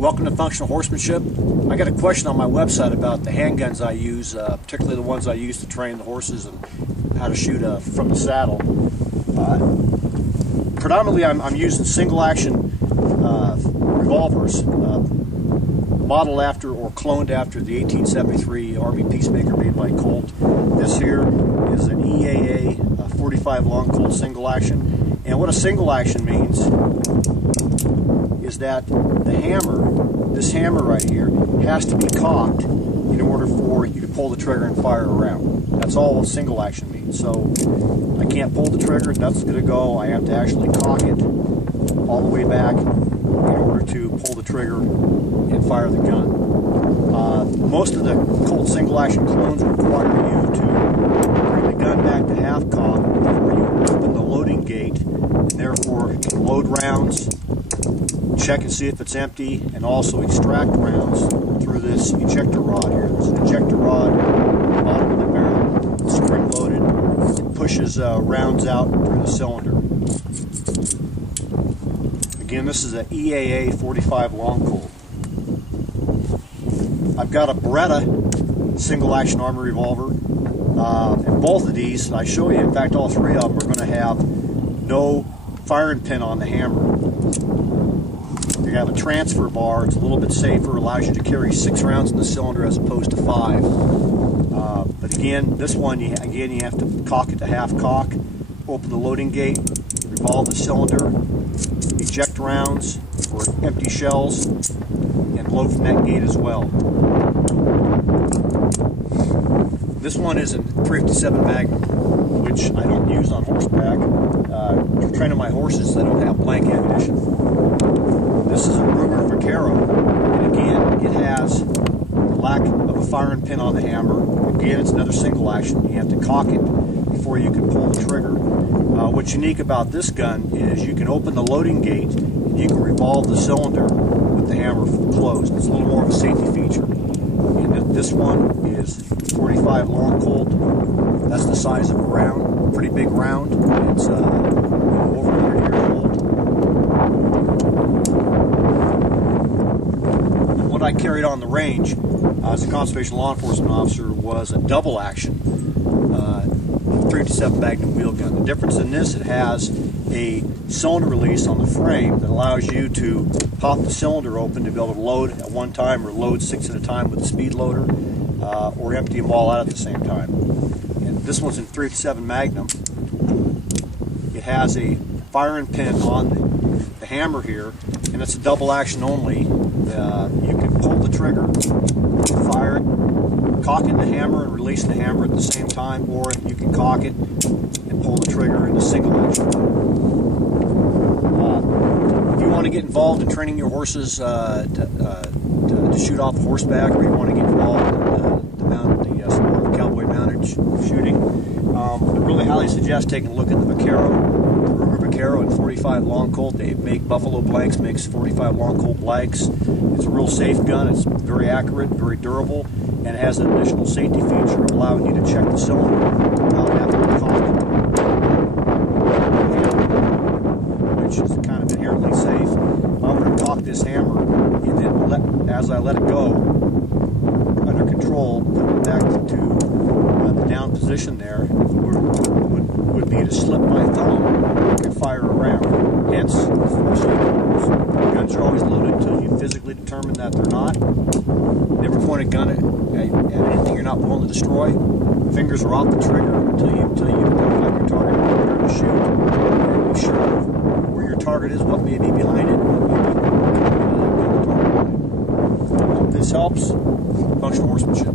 Welcome to Functional Horsemanship. I got a question on my website about the handguns I use, particularly the ones I use to train the horses and how to shoot from the saddle. Predominantly I'm using single action revolvers, modeled after or cloned after the 1873 Army Peacemaker made by Colt. This here is an EAA 45 long Colt single action, and what a single action means is that the hammer, this hammer right here, has to be cocked in order for you to pull the trigger and fire around. That's all single action means. So I can't pull the trigger, nothing's going to go. I have to actually cock it all the way back in order to pull the trigger and fire the gun. Most of the Colt single action clones require you to bring the gun back to half cock before you open the loading gate, and therefore load rounds, check and see if it's empty, and also extract rounds through this ejector rod here. There's an ejector rod at the bottom of the barrel, it's spring loaded. It pushes rounds out through the cylinder. Again, this is an EAA 45 long Colt. I've got a Beretta single action army revolver, and both of these I show you, in fact all three of them are going to have no firing pin on the hammer. You have a transfer bar, it's a little bit safer, allows you to carry 6 rounds in the cylinder as opposed to 5. But again, this one, you have to cock it to half cock, open the loading gate, revolve the cylinder, eject rounds or empty shells, and load from that gate as well. This one is a .357 Magnum, which I don't use on horseback. For training my horses, I don't have blank ammunition. This is a Ruger Vaquero, and again, it has the lack of a firing pin on the hammer. Again, it's another single action. You have to cock it before you can pull the trigger. What's unique about this gun is you can open the loading gate and you can revolve the cylinder with the hammer closed. It's a little more of a safety feature. And this one is 45 long Colt. That's the size of a round, pretty big round. It's over 100 years old. And what I carried on the range as a conservation law enforcement officer was a double action .357 Magnum wheel gun. The difference in this, it has a cylinder release on the frame that allows you to pop the cylinder open to be able to load at one time, or load 6 at a time with a speed loader, or empty them all out at the same time. And this one's in .357 Magnum. It has a firing pin on the hammer here, and it's a double action only. You can pull the trigger, fire it, cock in the hammer and release the hammer at the same time, or you can cock it and pull the trigger in a single action. If you want to get involved in training your horses to shoot off horseback, or you want to get involved in the sport of cowboy mounted shooting, I really highly suggest taking a look at the Vaquero, the Ruger Vaquero and 45 long Colt. They make Buffalo blanks, makes 45 long Colt blanks. It's a real safe gun. It's very accurate, very durable, and it has an additional safety feature of allowing you to check the cylinder without having to cock it, which is kind of inherently safe. I'm going to cock this hammer, and then as I let it go under control, put it back to the down position there, would be to slip my thumb and fire around. Hence, guns are always loaded until you physically determine that they're not. Never point a gun at anything you're not willing to destroy. Fingers are off the trigger until you identify your target and prepare to shoot. And be sure where your target is, what may be behind it, what may be behind the target. I hope this helps. Functional horsemanship.